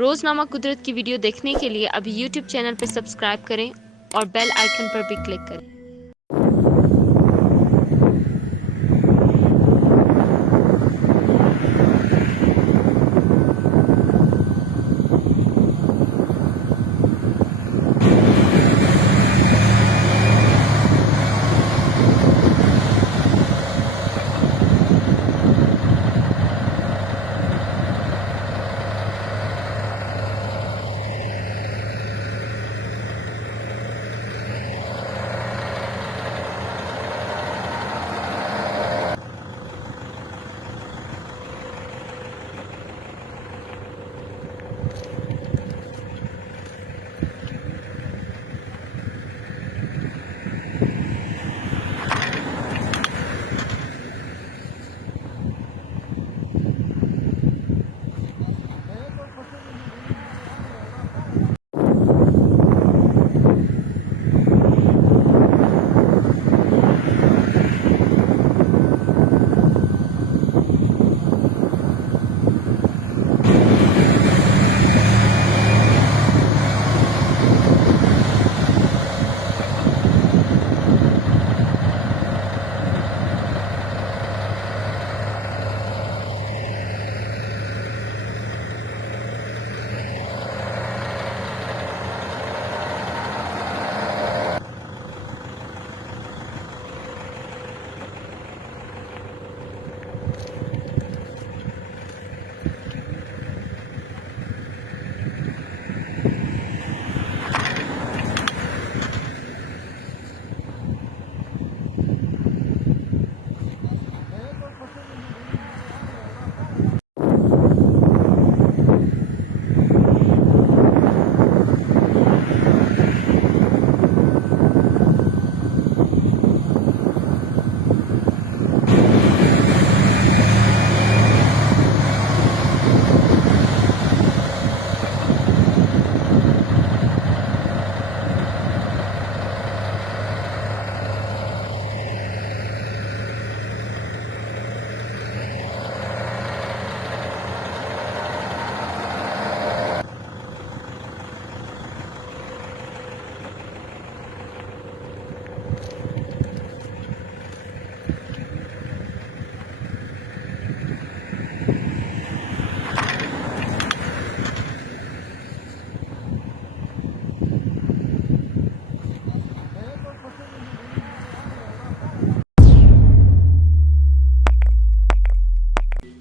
रोजनामा कुदरत की वीडियो देखने के लिए अभी यूट्यूब चैनल पर सब्सक्राइब करें और बेल आइकन पर भी क्लिक करें।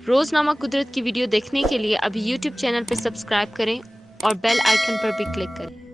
रोजनामा कुदरत की वीडियो देखने के लिए अभी यूट्यूब चैनल पर सब्सक्राइब करें और बेल आइकन पर भी क्लिक करें।